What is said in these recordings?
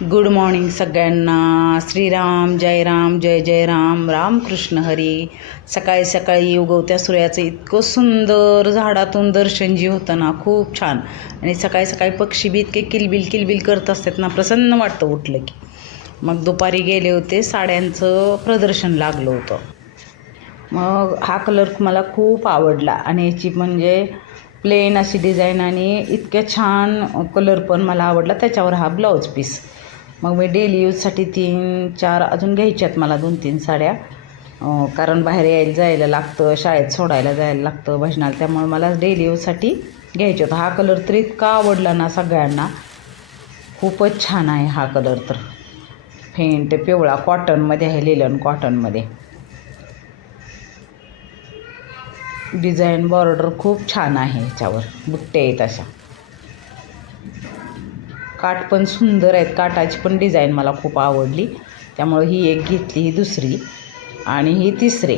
Good morning सगळ्यांना. श्रीराम जय राम जय जय राम. रामकृष्ण हरी. सकाळी सकाळी उगवत्या सूर्याचं इतकं सुंदर झाडातून दर्शन जी होतं ना, खूप छान. आणि सकाळी सकाळी पक्षी बी इतके किलबिल किलबिल करत असतात ना, प्रसन्न वाटतं उठलं की. मग दुपारी गेले होते, साड्यांचं प्रदर्शन लागलं होतं. मग हा कलर मला खूप आवडला आणि याची म्हणजे प्लेन अशी डिझाईन आणि इतक्या छान कलर पण मला आवडला. त्याच्यावर हा ब्लाऊज पीस. मग मी डेली यूजसाठी 3-4 अजून घ्यायच्यात मला 2-3 साड्या, कारण बाहेर जायला लागतं, शाळेत सोडायला जायला लागतं भजनाला, त्यामुळे मला डेली यूजसाठी घ्यायचे होतं. हा कलर तर इतका आवडला ना सगळ्यांना, खूपच छान आहे हा कलर. तर फेंट पिवळा कॉटनमध्ये आहे, लिलन कॉटनमध्ये. डिझाईन बॉर्डर खूप छान आहे, ह्याच्यावर बुट्टे आहेत अशा. काठ पण सुंदर आहेत, काठाची पण डिझाईन मला खूप आवडली, त्यामुळे ही एक घेतली, ही दुसरी आणि ही तिसरी.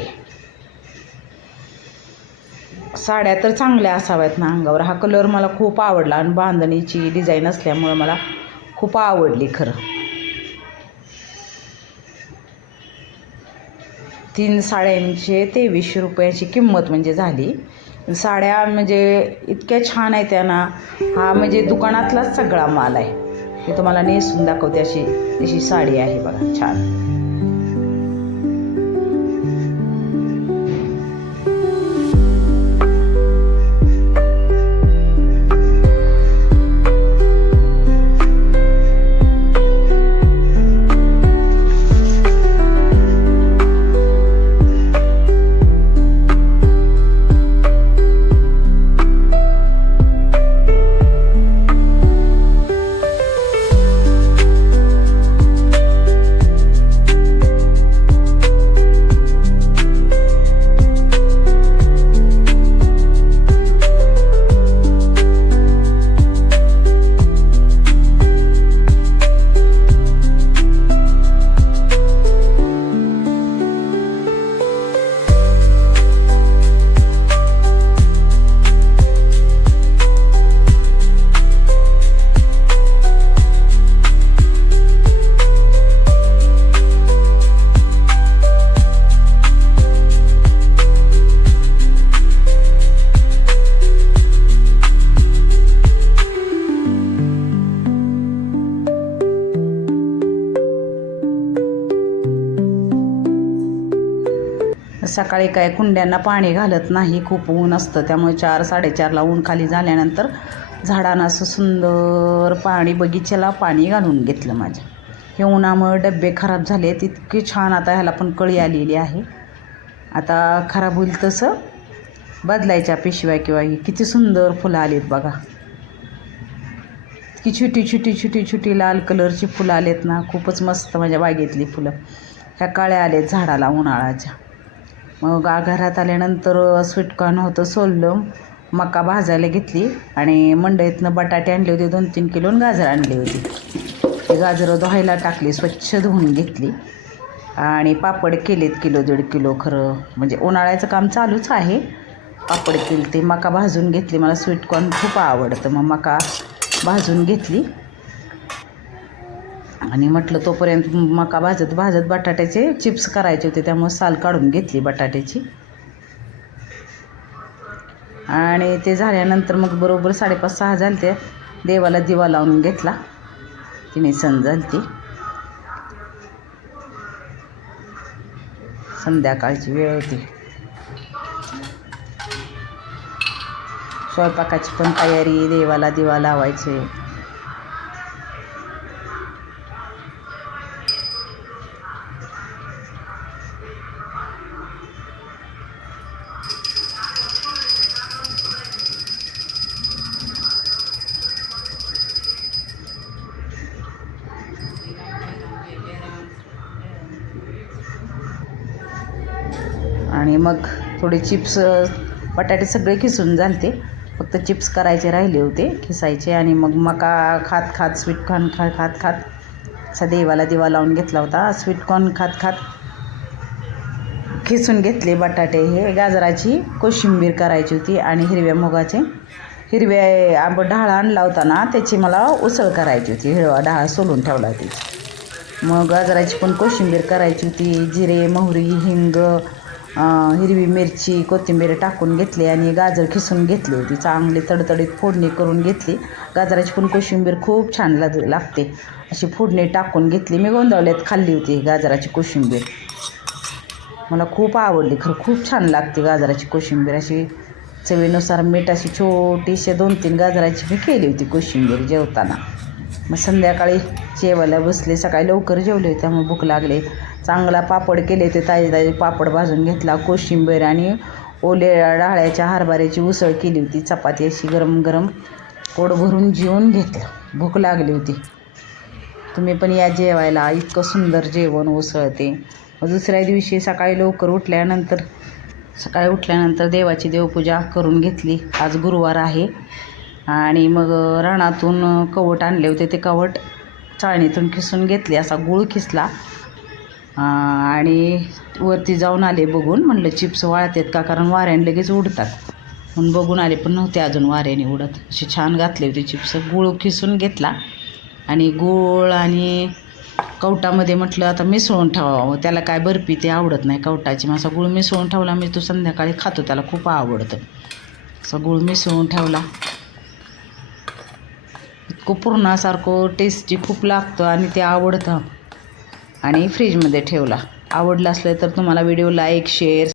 साड्या तर चांगल्या असाव्यात ना अंगावर. हा कलर मला खूप आवडला आणि बांधणीची डिझाईन असल्यामुळं मला खूप आवडली खरं. 3 साड्यांचे 2300 रुपयाची किंमत म्हणजे झाली. साड्या म्हणजे इतक्या छान आहेत त्या ना. हा म्हणजे दुकानातलाच सगळा माल आहे. मी तुम्हाला नेसून दाखवते. अशी साडी आहे बघा, छान. सकाळी काय कुंड्यांना पाणी घालत नाही, खूप ऊन असतं, त्यामुळे 4-4:30ला ऊन खाली झाल्यानंतर झाडांना असं सुंदर पाणी, बगीच्याला पाणी घालून घेतलं माझ्या. हे उन्हामुळे डबे खराब झाले आहेत, इतके छान. आता ह्याला पण कळी आलेली आहे, आता खराब होईल तसं बदलायच्या पिशव्या किंवा ही. किती सुंदर फुलं आलीत बघा, इतकी छोटी छोटी छोटी छोटी लाल कलरची फुलं आलेत ना, खूपच मस्त माझ्या बागेतली फुलं. ह्या काळ्या आलेत झाडाला उन्हाळ्याच्या. मग घरात आल्यानंतर स्वीटकॉर्न होतं, सोललं, मका भाजायला घेतली आणि मंडईतनं बटाटे आणले होते 2-3 किलो आणि गाजर आणली होती. ती गाजरं धुवायला टाकली, स्वच्छ धुवून घेतली आणि पापड केलेत 1-1.5 किलो. खरं म्हणजे उन्हाळ्याचं काम चालूच आहे. पापड केले ते. मका भाजून घेतली, मला स्वीटकॉर्न खूप आवडतं, मग मका भाजून घेतली आणि म्हटलं तोपर्यंत मका भाजत भाजत बटाट्याचे चिप्स करायचे होते, त्यामुळे साल काढून घेतली बटाट्याची. आणि ते झाल्यानंतर मग बरोबर 5:30-6 झाले. देवाला दिवा लावून घेतला, तिने सण झाली. संध्याकाळची वेळ होती. स्वयंपाकाची पण तयारी, देवाला दिवा लावायचे. आणि मग थोडे चिप्स, बटाटे सगळे खिसून झालते, फक्त चिप्स करायचे राहिले होते खिसायचे. आणि मग मका खात खात, स्वीटकॉर्न खात खात असा देवाला दिवा लावून घेतला होता. स्वीटकॉर्न खात खात खिसून घेतले बटाटे. हे गाजराची कोशिंबीर करायची होती आणि हिरव्या मुगाचे हिरव्या ढाळा आणला होता ना, त्याची मला उसळ करायची होती. हिरवा ढाळा सोलून ठेवला होती. मग गाजराची पण कोशिंबीर करायची होती. जिरे, मोहरी, हिंग, हिरवी मिरची, कोथिंबीर टाकून घेतली आणि गाजर खिसून घेतली होती. चांगली तडतडीत फोडणी करून घेतली. गाजराची पण कोशिंबीर खूप छान लागते. अशी फोडणी टाकून घेतली. मी गोंधळल्यात खाल्ली होती गाजराची कोशिंबीर. मला खूप आवडली. खरं खूप छान लागते गाजराची कोशिंबीर. अशी चवीनुसार मीठ, अशी छोटीशी 2-3 गाजराची मी केली होती कोशिंबीर जेवताना. मग संध्याकाळी जेवायला बसले. सकाळी लवकर जेवले होते त्यामुळे भूक लागले. चांगला पापड केले होते. ताजे पापड भाजून घेतला. कोशिंबीर आणि ओल्या डाळ्याच्या हरभऱ्याची उसळ केली होती. चपाती अशी गरम गरम पोट भरून जेवून घेतलं. भूक लागली होती. तुम्ही पण या जेवायला. इतकं सुंदर जेवण उसळ ते. मग दुसऱ्या दिवशी सकाळी लवकर उठल्यानंतर देवाची देवपूजा करून घेतली. आज गुरुवार आहे. आणि मग रानातून कवट आणले होते. ते कवट चाळणीतून खिसून घेतले. असा गूळ खिसला आणि वरती जाऊन आले बघून. म्हणलं चिप्स वाळतात का, कारण वाऱ्याने लगेच उडतात. म्हणून बघून आले, पण नव्हते अजून वाऱ्याने उडत. असे छान घातले होते चिप्स. गूळ खिसून घेतला आणि गूळ आणि कवटामध्ये म्हटलं आता मिसळून ठेवावं. त्याला काय बर्फी ते आवडत नाही कवटाची. मग असा गूळ मिसळून ठेवला. मी तो संध्याकाळी खातो, त्याला खूप आवडतं. असा गूळ मिसळून ठेवला. इतकं पुरणासारखं टेस्टी खूप लागतं आणि ते आवडतं. आणि फ्रीजमध्ये ठेवला. आवडलं असलं तर तुम्हाला व्हिडिओ लाईक, शेअर